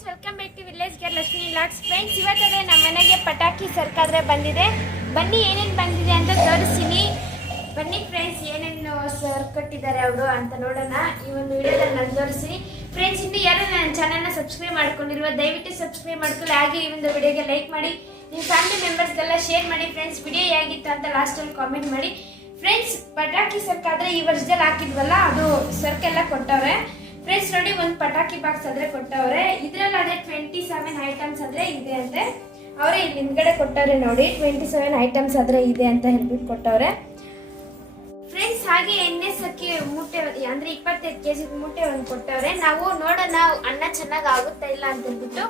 Friends welcome back to village gear Lakshmi LOX friends ಇವತ್ತೇ ನಮ್ಮ ಮನೆಗೆ ಪಟಾಕಿ ಸರ್ಕಾದ್ರೆ ಬಂದಿದೆ. ಬನ್ನಿ, ಏನೇನು ಬಂದಿದೆ ಅಂತ ತೋರಿಸ್ತೀನಿ. ಬನ್ನಿ ಫ್ರೆಂಡ್ಸ್ ಏನೇನು ಸರ್ ಕೊಟ್ಟಿದ್ದಾರೆ ಅವರು ಅಂತ ನೋಡೋಣ. ಈ ಒಂದು ವಿಡಿಯೋದಲ್ಲಿ ನಾನು ತೋರಿಸ್ತೀನಿ. ಫ್ರೆಂಡ್ಸ್ ಇನ್ನು ಯಾರು ನನ್ನ ಚಾನಲ್ನ ಸಬ್ಸ್ಕ್ರೈಬ್ ಮಾಡ್ಕೊಂಡಿರುವ ದಯವಿಟ್ಟು ಸಬ್ಸ್ಕ್ರೈಬ್ ಮಾಡ್ಕೊಳ್ಳಿ. ಹಾಗೆ ಈ ಒಂದು ವಿಡಿಯೋಗೆ ಲೈಕ್ ಮಾಡಿ. ನಿಮ್ಮ ಫ್ಯಾಮಿಲಿ ಮೆಂಬರ್ಸ್ಗೆಲ್ಲ ಶೇರ್ ಮಾಡಿ ಫ್ರೆಂಡ್ಸ್ ವಿಡಿಯೋ ಹೇಗಿತ್ತು ಅಂತ ಲಾಸ್ಟಲ್ಲಿ ಕಾಮೆಂಟ್ ಮಾಡಿ. ಫ್ರೆಂಡ್ಸ್ ಪಟಾಕಿ ಸರ್ಕಾದ್ರೆ ಈ ವರ್ಷದಲ್ಲಿ ಹಾಕಿದ್ವಲ್ಲ, ಅದು ಸರ್ಕೆಲ್ಲ ಕೊಟ್ಟವ್ರೆ. ಫ್ರೆಂಡ್ಸ್ ನೋಡಿ ಒಂದು ಪಟಾಕಿ ಬಾಕ್ಸ್ ಅಂದ್ರೆ ಕೊಟ್ಟವ್ರೆ. ಇದ್ರಲ್ಲಿ ಅದೇ ಟ್ವೆಂಟಿ ಸೆವೆನ್ ಐಟಮ್ಸ್ ಅಂದ್ರೆ ಇದೆ ಅಂತೆ. ಅವರೇ, ಇಲ್ಲಿ ಹಿಂದ್ಗಡೆ ಕೊಟ್ಟವ್ರೆ ನೋಡಿ. ಟ್ವೆಂಟಿ ಸೆವೆನ್ ಐಟಮ್ಸ್ ಆದ್ರೆ ಇದೆ ಅಂತ ಹೇಳ್ಬಿಟ್ಟು ಕೊಟ್ಟವ್ರೆ. ಫ್ರೆಂಡ್ಸ್ ಹಾಗೆ ಎಣ್ಣೆ ಸಕ್ಕಿ ಮೂಟೆ, ಅಂದ್ರೆ ಇಪ್ಪತ್ತೈದು ಕೆಜಿ ಮೂಟೆ ಒಂದು ಕೊಟ್ಟವ್ರೆ. ನಾವು ನೋಡೋಣ, ಅನ್ನ ಚೆನ್ನಾಗಿ ಆಗುತ್ತಾ ಇಲ್ಲ ಅಂತ ಹೇಳ್ಬಿಟ್ಟು.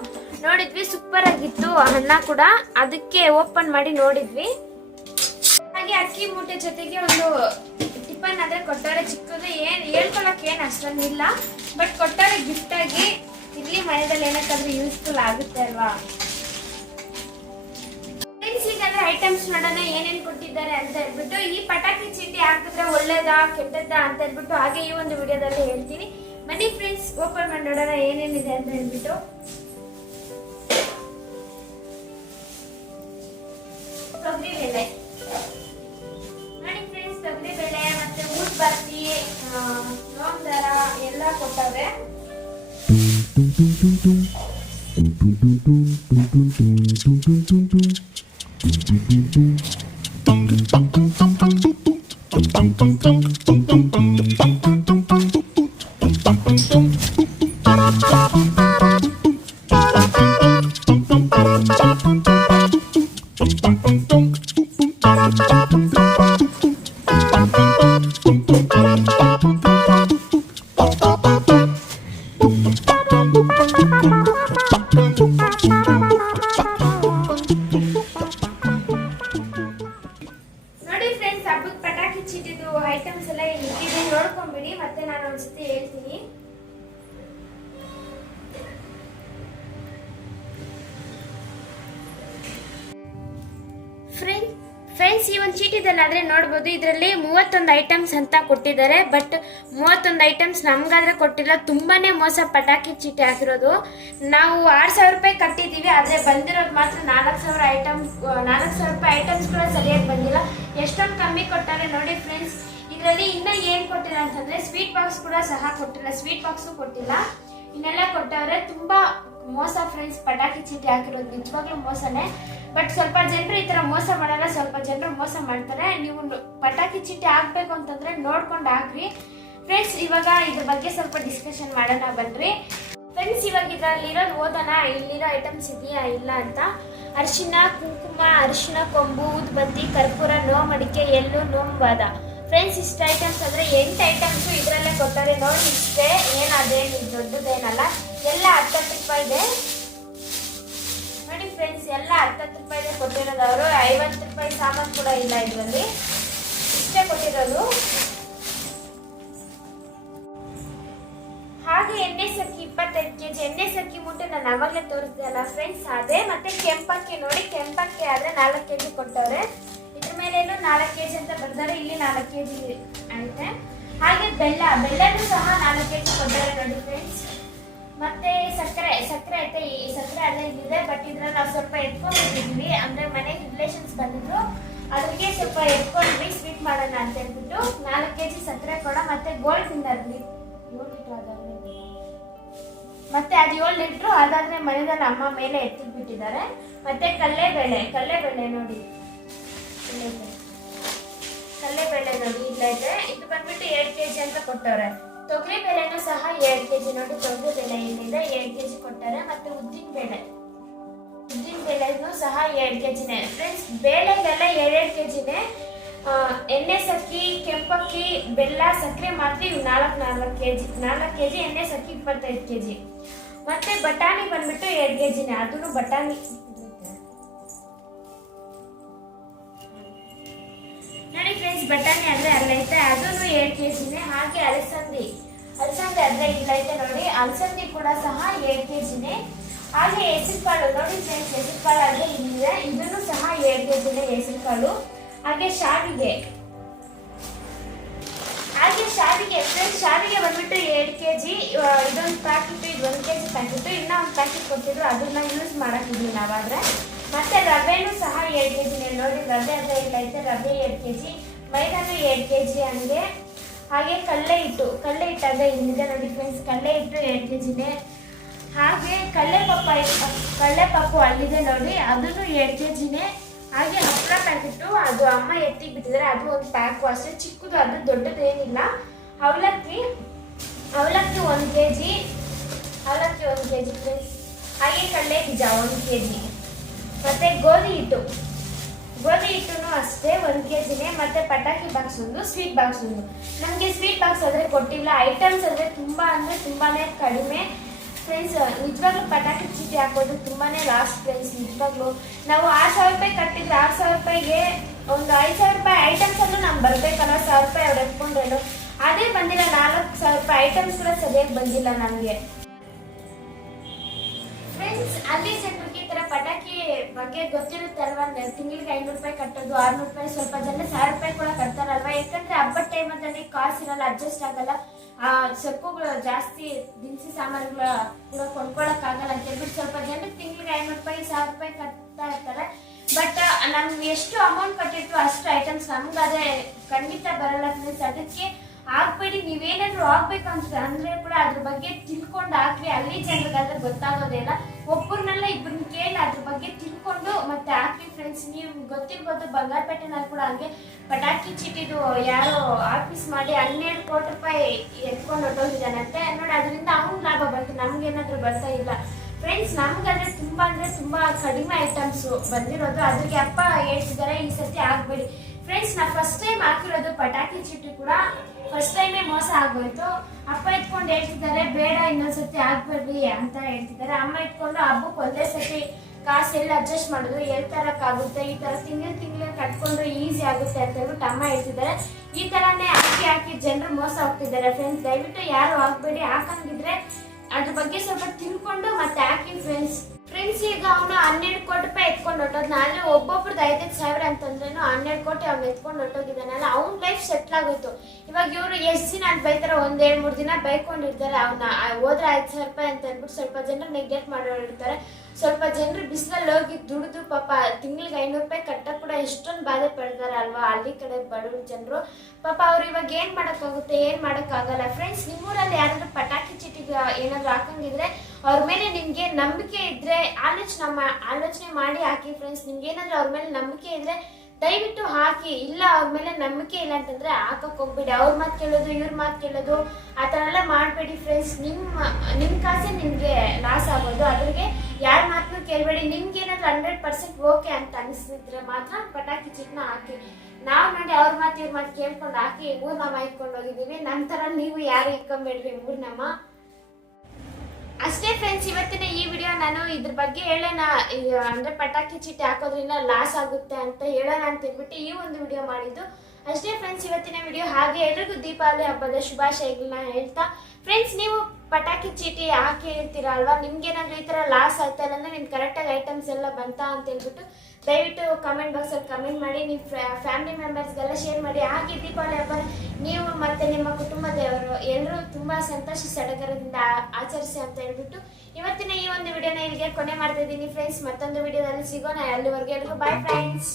ನೋಡಿದ್ವಿ ಸೂಪರ್ ಆಗಿತ್ತು ಅನ್ನ ಕೂಡ. ಅದಕ್ಕೆ ಓಪನ್ ಮಾಡಿ ನೋಡಿದ್ವಿ. ಹಾಗೆ ಅಕ್ಕಿ ಮೂಟೆ ಜೊತೆಗೆ ಒಂದು ಟಿಫನ್ ಆದ್ರೆ ಕೊಟ್ಟವ್ರೆ. ಚಿಕ್ಕದು ಏನ್, ಹೇಳ್ಕೊಳಕ್ ಏನ್ ಅಷ್ಟೊಂದು ಇಲ್ಲ ಬಟ್ ಕೊಟ್ಟವ್ರೆ ಗಿಫ್ಟ್ ಆಗಿ ಇಲ್ಲಿ ಮನೆಯಲ್ಲಿ ಏನಕ್ಕಾದ್ರೂ ಯೂಸ್ಫುಲ್ ಆಗುತ್ತೆ ಅಲ್ವಾ? ಐಟಮ್ಸ್ ನೋಡೋಣ, ಏನೇನ್ ಕೊಟ್ಟಿದ್ದಾರೆ ಅಂತ ಹೇಳ್ಬಿಟ್ಟು, ಈ ಪಟಾಕಿ ಚೀಟಿ ಹಾಕಿದ್ರೆ ಒಳ್ಳೇದಾ, ಕೆಟ್ಟದ್ದಾ ಅಂತ ಹೇಳ್ಬಿಟ್ಟು ಹಾಗೆ ಈ ಒಂದು ವಿಡಿಯೋದಲ್ಲಿ ಹೇಳ್ತೀನಿ. ಬನ್ನಿ ಫ್ರೆಂಡ್ಸ್ ಓಪನ್ ಮಾಡಿ ನೋಡೋಣ ಏನೇನಿದೆ ಅಂತ ಹೇಳ್ಬಿಟ್ಟು. ನೋಡಿ ಫ್ರೆಂಡ್ಸ್ ಈ ಒಂದು ಚೀಟಿದಲ್ಲಿ ಆದರೆ ನೋಡ್ಬೋದು. ಇದರಲ್ಲಿ ಮೂವತ್ತೊಂದು ಐಟಮ್ಸ್ ಅಂತ ಕೊಟ್ಟಿದ್ದಾರೆ. ಬಟ್ ಮೂವತ್ತೊಂದು ಐಟಮ್ಸ್ ನಮಗಾದ್ರೆ ಕೊಟ್ಟಿಲ್ಲ. ತುಂಬಾ ಮೋಸ ಪಟಾಕಿ ಚೀಟಿ ಆಗಿರೋದು. ನಾವು ಆರು ಸಾವಿರ ರೂಪಾಯಿ ಕಟ್ಟಿದ್ದೀವಿ. ಆದರೆ ಬಂದಿರೋದು ಮಾತ್ರ ನಾಲ್ಕು ಸಾವಿರ ಐಟಮ್ ನಾಲ್ಕು ಸಾವಿರ ರೂಪಾಯಿ ಐಟಮ್ಸ್ ಕೂಡ ಸರಿಯಾಗಿ ಬಂದಿಲ್ಲ. ಎಷ್ಟೊಂದು ಕಮ್ಮಿ ಕೊಟ್ಟಾರೆ ನೋಡಿ ಫ್ರೆಂಡ್ಸ್ ಇದರಲ್ಲಿ ಇನ್ನೂ ಏನು ಕೊಟ್ಟಿಲ್ಲ ಅಂತಂದರೆ ಸ್ವೀಟ್ ಬಾಕ್ಸ್ ಕೂಡ ಸಹ ಕೊಟ್ಟಿಲ್ಲ. ಸ್ವೀಟ್ ಬಾಕ್ಸು ಕೊಟ್ಟಿಲ್ಲ. ಇನ್ನೆಲ್ಲ ಕೊಟ್ಟವ್ರೆ ತುಂಬಾ ಮೋಸ ಫ್ರೆಂಡ್ಸ್ ಪಟಾಕಿ ಚೀಟಿ ಹಾಕಿರೋದು ನಿಜವಾಗ್ಲೂ ಮೋಸನೇ. ಬಟ್ ಸ್ವಲ್ಪ ಜನರು ಈ ತರ ಮೋಸ ಮಾಡಲ್ಲ, ಸ್ವಲ್ಪ ಜನರು ಮೋಸ ಮಾಡ್ತಾರೆ. ನೀವು ಪಟಾಕಿ ಚೀಟಿ ಹಾಕ್ಬೇಕು ಅಂತಂದ್ರೆ ನೋಡ್ಕೊಂಡು ಹಾಕ್ರಿ. ಫ್ರೆಂಡ್ಸ್ ಇವಾಗ ಇದ್ರ ಬಗ್ಗೆ ಸ್ವಲ್ಪ ಡಿಸ್ಕಷನ್ ಮಾಡೋಣ, ಬನ್ರಿ. ಫ್ರೆಂಡ್ಸ್ ಇವಾಗ ಇದರಲ್ಲಿರೋದು ಓದೋಣ? ಇಲ್ಲಿರೋ ಐಟಮ್ಸ್ ಇದೆಯಾ? ಇಲ್ಲ ಅಂತ. ಅರಿಶಿನ, ಕುಂಕುಮ, ಅರಿಶಿನ, ಕೊಂಬು ಉದ್ಬತ್ತಿ ಕರ್ಪೂರ, ನೋ ಮಡಿಕೆ ಎಳ್ಳು ನೋಂಬಾದ ಫ್ರೆಂಡ್ಸ್ ಇಷ್ಟು ಐಟಮ್ಸ್ ಅಂದ್ರೆ ಎಂಟು ಐಟಮ್ಸ್ ಇದರಲ್ಲೇ ಕೊಟ್ಟಾರೆ ನೋಡಿ ಇಷ್ಟೇ. ಇದು ದೊಡ್ಡದೇನಲ್ಲ. ಎಲ್ಲ ಹತ್ತತ್ತು ರೂಪಾಯಿ ಇದೆ. ನೋಡಿ ಫ್ರೆಂಡ್ಸ್ ಎಲ್ಲ ಹತ್ತತ್ತು ರೂಪಾಯಿಗೆ ಕೊಟ್ಟಿರೋದು ಅವರು ಐವತ್ತು ರೂಪಾಯಿ ಸಾಮಾನು ಕೂಡ ಇಲ್ಲ ಇದರಲ್ಲಿ. ಇಷ್ಟೇ ಕೊಟ್ಟಿರೋದು. ಹಾಗೆ ಎಣ್ಣೆ ಸಕ್ಕಿ ಇಪ್ಪತ್ತೈದು ಕೆಜಿ. ಎಣ್ಣೆ ಸಕ್ಕಿ ಮುಟ್ಟೆ ನಾನು ಅವಾಗಲೇ ತೋರಿಸಿದೆ ಅಲ್ಲ ಫ್ರೆಂಡ್ಸ್ ಅದೇ ಮತ್ತೆ ಕೆಂಪಕ್ಕೆ ನೋಡಿ, ಕೆಂಪಕ್ಕೆ ಆದ್ರೆ ನಾಲ್ಕು ಕೆ ಜಿ ಕೊಟ್ಟವ್ರೆ. ಇದ್ರ ಮೇಲೇನು ನಾಲ್ಕು ಕೆ ಜಿ ಅಂತ ಬರ್ತಾರೆ ಇಲ್ಲಿ ನಾಲ್ಕು ಕೆ ಜಿ ಐತೆ. ಹಾಗೆ ಬೆಲ್ಲ, ಬೆಲ್ಲನೂ ಸಹ ನಾಲ್ಕು ಕೆಜಿ ಕೊಟ್ಟವ್ರೆ ನೋಡಿ ಫ್ರೆಂಡ್ಸ್ ಮತ್ತೆ ಸಕ್ಕರೆ ಸಕ್ಕರೆ ಐತೆ, ಈ ಸಕ್ಕರೆ ಅಲ್ಲೇ ಇದೆ ಬಟ್ ಇದ್ರ ನಾವು ಸ್ವಲ್ಪ ಎತ್ಕೊಂಡಿದ್ವಿ ಅಂದ್ರೆ ಮನೆಗೆ ರಿಲೇಷನ್ಸ್ ಬಂದಿದ್ರು. ಅದಕ್ಕೆ ಸ್ವಲ್ಪ ಎತ್ಕೊಂಡ್ವಿ ಸ್ವೀಟ್ ಮಾಡೋಣ ಅಂತ ಹೇಳ್ಬಿಟ್ಟು. ನಾಲ್ಕು ಕೆಜಿ ಸಕ್ಕರೆ ಕೊಡ, ಮತ್ತೆ ಗೋಲ್ಡ್ ಅದಾದ್ರೆ ಮತ್ತೆ ಅದು ಏಳು ಲೀಟ್ರು ಅದಾದ್ರೆ ಮನೆಯಲ್ಲಿ ಅಮ್ಮ ಮೇಲೆ ಎತ್ತಿಟ್ಬಿಟ್ಟಿದ್ದಾರೆ ಮತ್ತೆ ಕಲ್ಲೆಬೇಳೆ ಕಲ್ಲೆಬೇಳೆ ನೋಡಿ. ಕಲ್ಲೆ ಕಲ್ಲೆಬೇಳೆ ನೋಡಿ ಇದೆ. ಇದು ಬಂದ್ಬಿಟ್ಟು ಎರಡು ಕೆಜಿ ಅಂತ ಕೊಟ್ಟವ್ರೆ. ತೊಗರಿ ಬೇಳೆನೂ ಕೆ ಜಿ ನೋಡಿ ದೊಡ್ಡ ಬೆಲೆ ಇಲ್ಲಿಂದ ಎರಡು ಕೆ ಜಿ ಕೊಟ್ಟಾರೆ ಮತ್ತು ಉದ್ದಿನ ಬೇಳೆ ಉದ್ದಿನ ಬೇಳೆನೂ ಸಹ ಎರಡು ಕೆ ಜಿನೇ ಫ್ರೆಂಡ್ಸ್ ಬೇಳೆಗೆಲ್ಲ ಎರಡೆರಡು ಕೆಜಿನೇ ಎಣ್ಣೆ ಸಕ್ಕಿ, ಕೆಂಪಕ್ಕಿ, ಬೆಲ್ಲ, ಸಕ್ಕರೆ ಮಾತ್ರ ಇವು ನಾಲ್ಕು ನಾಲ್ಕು ಕೆ ಜಿ ನಾಲ್ಕು ಕೆ ಜಿ ಎಣ್ಣೆ ಸಕ್ಕಿ, ಇಪ್ಪತ್ತೈದು ಕೆ ಜಿ ಮತ್ತೆ ಬಟಾಣಿ ಬಂದ್ಬಿಟ್ಟು ಎರಡು ಕೆ ಜಿನೇ ಅದೂ ಬಟಾಣಿ. ನೋಡಿ ಫ್ರೆಂಡ್ಸ್ ಬಟಾಣಿ ಅಂದರೆ ಅಲ್ಲೈತೆ. ಅದೂ ಎರಡು ಕೆ ಜಿನೇ ಹಾಗೆ ಅಲಸಂದಿ. ಅಲಸಂದಿ ಅಂದ್ರೆ ಇಲ್ಲೈತೆ ನೋಡಿ. ಅಲ್ಸಂದಿ ಕೂಡ ಸಹ ಏಳು ಕೆ ಜಿನೇ ಹಾಗೆ ಹೆಸರುಕಾಳು ನೋಡಿ ಫ್ರೆಂಡ್ಸ್ ಹೆಸರು ಕಾಳು ಅಲ್ಲೇ ಇಲ್ಲಿದೆ ಇದನ್ನು ಸಹ ಏಳು ಕೆಜಿನೇ ಹೆಸರು ಹೆಸರುಕಾಳು ಹಾಗೆ ಶಾವಿಗೆ. ಹಾಗೆ ಶಾವಿಗೆ ಫ್ರೆಂಡ್ಸ್ ಶಾವಿಗೆ ಬಂದ್ಬಿಟ್ಟು ಎರಡು ಕೆ ಜಿ ಇದೊಂದು ಪ್ಯಾಕೆಟ್ ಇದು ಒಂದು ಕೆ ಜಿ ಪ್ಯಾಕೆಟ್ ಇನ್ನೂ ಒಂದು ಪ್ಯಾಕೆಟ್ ಕೊಟ್ಟಿದ್ರು ಅದನ್ನ ಯೂಸ್ ಮಾಡಕ್ಕಿದ್ವಿ ನಾವಾದ್ರೆ. ಮತ್ತೆ ರವೆನೂ ಸಹ ಎರಡು ಕೆ ಜಿನೇ ನೋಡಿ, ರವೆ ಅದ ಇಲ್ಲೈತೆ ರವೆ ಎರಡು ಕೆ ಜಿ ಮೈದಾನು ಎರಡು ಕೆ ಜಿ ಹಂಗೆ. ಹಾಗೆ ಕಡಲೆ ಹಿಟ್ಟು ಕಡಲೆ ಹಿಟ್ಟು ಇಲ್ಲಿದೆ ನೋಡಿ ಫ್ರೆಂಡ್ಸ್ ಕಡಲೆ ಹಿಟ್ಟು ಎರಡು ಕೆ ಜಿನೇ ಹಾಗೆ ಕಡಲೆ ಪಪ್ಪ ಕಡಲೆ ಪಪ್ಪು ಅಲ್ಲಿದೆ ನೋಡಿ, ಅದನ್ನು ಎರಡು ಕೆ ಜಿನೇ ಹಾಗೆ ಹಪ್ಪಳ ಪ್ಯಾಕೆಟು ಅದು ಅಮ್ಮ ಎತ್ತಿಗೆ ಬಿಟ್ಟಿದ್ದಾರೆ. ಅದು ಒಂದು ಪ್ಯಾಕು ಅಷ್ಟೇ ಚಿಕ್ಕದು, ಅದು ದೊಡ್ಡದು ಏನಿಲ್ಲ. ಅವಲಕ್ಕಿ ಅವಲಕ್ಕಿ ಒಂದು ಕೆ ಜಿ ಅವಲಕ್ಕಿ ಒಂದು ಕೆ ಜಿ ಫ್ರೆಂಡ್ಸ್ ಹಾಗೆ ಕಡಲೆ ಬೀಜ ಒಂದು ಕೆ ಜಿ ಮತ್ತು ಗೋಧಿ ಹಿಟ್ಟು. ಗೋಧಿ ಹಿಟ್ಟು ಅಷ್ಟೇ ಒಂದು ಕೆ ಜಿನೇ ಮತ್ತು ಪಟಾಕಿ ಬಾಕ್ಸ್ ಒಂದು ಸ್ವೀಟ್ ಬಾಕ್ಸ್ ಒಂದು. ನಮಗೆ ಸ್ವೀಟ್ ಬಾಕ್ಸ್ ಆದರೆ ಕೊಟ್ಟಿಲ್ಲ. ಐಟಮ್ಸ್ ಅಂದರೆ ತುಂಬ ಅಂದರೆ ತುಂಬಾ ಕಡಿಮೆ. ಫ್ರೆಂಡ್ಸ್ ನಿಜವಾಗ್ಲೂ ಪಟಾಕಿ ಚೀಟಿ ಹಾಕೋದು ತುಂಬಾ ಲಾಸ್ಟ್ ಫ್ರೆಂಡ್ಸ್ ನಿಜವಾಗ್ಲೂ. ನಾವು ಆರು ಸಾವಿರ ರೂಪಾಯಿ ಕಟ್ಟಿದ್ರೆ ಆರು ಸಾವಿರ ರೂಪಾಯಿಗೆ ಒಂದು ಐದು ಸಾವಿರ ರೂಪಾಯಿ ಐಟಮ್ಸ್ ಅಲ್ಲೂ ನಮ್ಗೆ ಬರಬೇಕಲ್ಲ, ಸಾವಿರ ರೂಪಾಯಿ ಅವ್ರು ಎತ್ಕೊಂಡ್ರೇನು? ಅದೇ ಬಂದಿಲ್ಲ, ನಾಲ್ಕು ಸಾವಿರ ರೂಪಾಯಿ ಐಟಮ್ಸ್ ಕೂಡ ಸರಿಯಾಗಿ ಬಂದಿಲ್ಲ ನಮಗೆ. ಫ್ರೆಂಡ್ಸ್ ಅಲ್ಲಿ ಜನರಿಗೆ ಥರ ಪಟಾಕಿ ಬಗ್ಗೆ ಗೊತ್ತಿರುತ್ತಲ್ವಾ? ತಿಂಗಳಿಗೆ ಐನೂರು ರೂಪಾಯಿ ಕಟ್ಟೋದು, ಆರ್ನೂರು ರೂಪಾಯಿ ಸ್ವಲ್ಪ ಜನ ಸಾವಿರ ರೂಪಾಯಿ ಕೂಡ ಕಟ್ತಾರಲ್ವಾ? ಯಾಕಂದ್ರೆ ಹಬ್ಬದ ಟೈಮಲ್ಲಿ ಕಾಸು ಇರಲ್ಲ ಅಡ್ಜಸ್ಟ್ ಆಗಲ್ಲ. ಆ ಸೊಪ್ಪುಗಳು ಜಾಸ್ತಿ, ದಿನಸಿ ಸಾಮಾನುಗಳು ಕೂಡ ಕೊಂಡ್ಕೊಳಕ್ಕಾಗಲ್ಲ ಅಂತ ಹೇಳ್ಬಿಟ್ಟು ಸ್ವಲ್ಪ ಜನ ತಿಂಗಳಿಗೆ ಐನೂರು ರೂಪಾಯಿ, ಸಾವಿರ ರೂಪಾಯಿ ಕಟ್ತಾ ಇರ್ತಾರೆ. ಬಟ್ ನಮ್ಗೆ ಎಷ್ಟು ಅಮೌಂಟ್ ಕಟ್ಟಿರ್ತೀವೋ ಅಷ್ಟು ಐಟಮ್ಸ್ ನಮ್ಗೆ ಅದೇ ಖಂಡಿತ ಬರಲ್ಲ ಫ್ರೆಂಡ್ಸ್ ಅದಕ್ಕೆ ಆಗ್ಬೇಡಿ, ನೀವೇನಾದ್ರೂ ಅಂತ ಅಂದ್ರೆ ಕೂಡ ಅದ್ರ ಬಗ್ಗೆ ತಿಳ್ಕೊಂಡು ಹಾಕ್ರಿ ಅಲ್ಲಿ ಜನರಿಗಾದ್ರೆ ಗೊತ್ತಾಗೋದಿಲ್ಲ ಒಬ್ಬರನ್ನೆಲ್ಲ, ಇಬ್ಬರನ್ನ ಕೇಳಿ ಅದ್ರ ಬಗ್ಗೆ ತಿಳ್ಕೊಂಡು ಮತ್ತೆ ಹಾಕಿ ಫ್ರೆಂಡ್ಸ್ ನೀವು ಗೊತ್ತಿರ್ಬೋದು ಬಂಗಾರಪೇಟೆನಲ್ಲಿ ಕೂಡ ಹಂಗೆ. ಪಟಾಕಿ ಚೀಟಿದು ಯಾರೋ ಆಫೀಸ್ ಮಾಡಿ ಹನ್ನೆರಡು ಕೋಟಿ ರೂಪಾಯಿ ಎತ್ಕೊಂಡು ಹೊಟ್ಟೋಗಿದ್ದಾನಂತೆ ನೋಡಿ, ಅದರಿಂದ ಅವ್ನು ಲಾಭ ಬಂತು ನಮ್ಗೇನಾದ್ರೂ ಬರ್ತಾ ಇಲ್ಲ. ಫ್ರೆಂಡ್ಸ್ ನಮ್ಗಾದ್ರೆ ತುಂಬಾ ಅಂದ್ರೆ ತುಂಬಾ ಕಡಿಮೆ ಐಟಮ್ಸ್ ಬಂದಿರೋದು. ಅದಕ್ಕೆ ಅಪ್ಪ ಹೇಳ್ತಿದ್ದಾರೆ, ಈ ಸತಿ ಆಗ್ಬೇಡಿ. ಫ್ರೆಂಡ್ಸ್ ನಾ ಫಸ್ಟ್ ಟೈಮ್ ಹಾಕಿರೋದು ಪಟಾಕಿ ಚೀಟಿ ಕೂಡ ಫಸ್ಟ್ ಟೈಮೇ ಮೋಸ ಆಗೋಯ್ತು. ಅಪ್ಪ ಇಟ್ಕೊಂಡು ಹೇಳ್ತಿದ್ದಾರೆ, ಬೇಡ, ಇನ್ನೊಂದ್ಸತಿ ಆಗ್ಬೇಡ್ರಿ ಅಂತ ಹೇಳ್ತಿದ್ದಾರೆ. ಅಮ್ಮ ಇಟ್ಕೊಂಡು ಹಬ್ಬಕ್ಕೆ ಒಂದೇ ಸತಿ ಕಾಸು ಎಲ್ಲ ಅಡ್ಜಸ್ಟ್ ಮಾಡಿದ್ರು. ಎಲ್ಲಿ ತರಕ್ಕಾಗುತ್ತೆ? ಈ ತರ ತಿಂಗಳು ತಿಂಗಳು ಕಟ್ಕೊಂಡ್ರೆ ಈಸಿ ಆಗುತ್ತೆ ಅಂತ ಹೇಳ್ಬಿಟ್ಟು ಅಮ್ಮ ಹೇಳ್ತಿದ್ದಾರೆ. ಈ ತರನೇ ಹಾಕಿ ಹಾಕಿ ಜನರು ಮೋಸ ಹೋಗ್ತಿದ್ದಾರೆ ಫ್ರೆಂಡ್ಸ್ ದಯವಿಟ್ಟು ಯಾರು ಹಾಕ್ಬೇಡಿ. ಹಾಕಂಗಿದ್ರೆ ಅದ್ರ ಬಗ್ಗೆ ಸ್ವಲ್ಪ ತಿಳ್ಕೊಂಡು ಮತ್ತೆ ಹಾಕಿ ಫ್ರೆಂಡ್ಸ್ ಫ್ರೆಂಡ್ಸ್ ಈಗ ಅವನು ಹನ್ನೆರಡು ಕೋಟಿ ರೂಪಾಯಿ ಎತ್ಕೊಂಡು ಹೊಟ್ಟೋದ್ನ ಆದ್ರೆ ಒಬ್ಬೊಬ್ರದ್ದು ಐದೈದು ಸಾವಿರ ಅಂತಂದ್ರೇನು ಹನ್ನೆರಡು ಕೋಟಿ ಅವ್ನು ಎತ್ಕೊಂಡು ಹೊಟ್ಟೋಗಿದ್ದಾನಲ್ಲ ಅವ್ನ ಲೈಫ್ ಸೆಟ್ಲ್ ಆಗೋಯ್ತು. ಇವಾಗ ಇವರು ಎಷ್ಟು ದಿನ ಅಂತ ಬೈತಾರೆ, ಒಂದ್ ಎರಡು ಮೂರು ದಿನ ಬೈಕೊಂಡಿರ್ತಾರೆ. ಅವ್ನ ಹೋದ್ರೆ ಐದು ಸಾವಿರ ರೂಪಾಯಿ ಅಂತ ಅಂದ್ಬಿಟ್ಟು ಸ್ವಲ್ಪ ಜನ ನೆಗ್ಲೆಕ್ಟ್ ಮಾಡೋರಿರ್ತಾರೆ ಸ್ವಲ್ಪ ಜನರು ಬಿಸಿಲಲ್ಲಿ ಹೋಗಿ ದುಡಿದು ಪಾಪ ತಿಂಗಳಿಗೆ ಐನೂರು ರೂಪಾಯಿ ಕಟ್ಟ ಕೂಡ ಎಷ್ಟೊಂದು ಬಾಧೆ ಪಡ್ತಾರೆ ಅಲ್ವಾ? ಹಳ್ಳಿ ಕಡೆ ಬಡವ್ರ ಜನರು. ಪಾಪ ಅವ್ರು ಇವಾಗ ಏನು ಮಾಡೋಕ್ಕಾಗುತ್ತೆ, ಏನು ಮಾಡೋಕ್ಕಾಗಲ್ಲ? ಫ್ರೆಂಡ್ಸ್ ನಿಮ್ಮೂರಲ್ಲಿ ಯಾರಾದರೂ ಪಟಾಕಿ ಚೀಟಿಗೆ ಏನಾದರೂ ಹಾಕಂಗಿದ್ರೆ ಅವ್ರ ಮೇಲೆ ನಿಮಗೆ ನಂಬಿಕೆ ಇದ್ರೆ ಆಲೋಚನೆ ಮಾ ಆಲೋಚನೆ ಮಾಡಿ ಹಾಕಿ ಫ್ರೆಂಡ್ಸ್ ನಿಮ್ಗೆ ಏನಾದರೂ ಅವ್ರ ಮೇಲೆ ನಂಬಿಕೆ ಇದ್ರೆ ದಯವಿಟ್ಟು ಹಾಕಿ ಇಲ್ಲ ಅವ್ರ ಮೇಲೆ ನಂಬಿಕೆ ಇಲ್ಲ ಅಂತಂದ್ರೆ ಹಾಕಕ್ ಹೋಗ್ಬೇಡಿ. ಅವ್ರ ಮಾತು ಕೇಳೋದು, ಇವ್ರ ಮಾತು ಕೇಳೋದು, ಆ ಥರ ಎಲ್ಲ ಮಾಡಬೇಡಿ ಫ್ರೆಂಡ್ಸ್ ನಿಮ್ಮ ನಿಮ್ಮ ಕಾಸೇ ನಿಮಗೆ ಲಾಸ್ ಆಗೋದು. ಅದ್ರಿಗೆ ಯಾರ ಮಾತನ್ನು ಕೇಳಬೇಡಿ. ನಿಮ್ಗೆ ಏನಾದ್ರು ಹಂಡ್ರೆಡ್ ಪರ್ಸೆಂಟ್ ಓಕೆ ಅಂತ ಅನಿಸಿದ್ರೆ ಮಾತ್ರ ಪಟಾಕಿ ಚಿಟ್ನ ಹಾಕಿ. ನಾವು ನೋಡಿ ಅವ್ರ ಮಾತು, ಇವ್ರ ಮಾತು ಕೇಳ್ಕೊಂಡು ಹಾಕಿ ಊರ್ನಮ್ಮ ಇಟ್ಕೊಂಡು ಹೋಗಿದ್ದೀವಿ. ನಂತರ ನೀವು ಯಾರು ಇಟ್ಕೊಂಬೇಡ್ರಿ ಊರ್ನಮ್ಮ? ಅಷ್ಟೇ ಫ್ರೆಂಡ್ಸ್ ಇವತ್ತಿನ ಈ ವಿಡಿಯೋ ನಾನು ಇದ್ರ ಬಗ್ಗೆ ಹೇಳೋಣ. ಅಂದ್ರೆ ಪಟಾಕಿ ಚೀಟಿ ಹಾಕೋದ್ರಿಂದ ಲಾಸ್ ಆಗುತ್ತೆ ಅಂತ ಹೇಳೋಣ ಅಂತ ಹೇಳ್ಬಿಟ್ಟು ಈ ಒಂದು ವಿಡಿಯೋ ಮಾಡಿದ್ದು. ಅಷ್ಟೇ ಫ್ರೆಂಡ್ಸ್ ಇವತ್ತಿನ ವಿಡಿಯೋ ಹಾಗೆ ಎಲ್ರಿಗೂ ದೀಪಾವಳಿ ಹಬ್ಬದ ಶುಭಾಶಯಗಳನ್ನ ಹೇಳ್ತಾ. ಫ್ರೆಂಡ್ಸ್ ನೀವು ಪಟಾಕಿ ಚೀಟಿ ಹಾಕಿ ಇರ್ತೀರ ಅಲ್ವಾ? ನಿಮ್ಗೇನಾದ್ರೂ ಈ ತರ ಲಾಸ್ ಆಗ್ತಾ ಇಲ್ಲ ಅಂದ್ರೆ ನಿಮ್ಗೆ ಕರೆಕ್ಟಾಗಿ ಐಟಮ್ಸ್ ಎಲ್ಲ ಬಂತಾ ಅಂತ ಹೇಳ್ಬಿಟ್ಟು ದಯವಿಟ್ಟು ಕಮೆಂಟ್ ಬಾಕ್ಸಲ್ಲಿ ಕಮೆಂಟ್ ಮಾಡಿ ನೀವು ಫ್ಯಾಮಿಲಿ ಮೆಂಬರ್ಸ್ಗೆಲ್ಲ ಶೇರ್ ಮಾಡಿ. ಹಾಗೆ ದೀಪಾವಳಿ ಹಬ್ಬ ನೀವು ನಿಮ್ಮ ಕುಟುಂಬದವರು ಎಲ್ಲರೂ ತುಂಬಾ ಸಂತೋಷ ಸಡಗರದಿಂದ ಆಚರಿಸಿ ಅಂತ ಹೇಳ್ಬಿಟ್ಟು ಇವತ್ತಿನ ಈ ಒಂದು ವಿಡಿಯೋನ ಇಲ್ಲಿಗೆ ಕೊನೆ ಮಾಡ್ತಾ ಇದ್ದೀನಿ ಫ್ರೆಂಡ್ಸ್ ಮತ್ತೊಂದು ವಿಡಿಯೋದಲ್ಲಿ ಸಿಗೋಣ ಅಲ್ಲಿವರೆಗೆ ಎಲ್ರಿಗೂ ಬಾಯ್ ಫ್ರೆಂಡ್ಸ್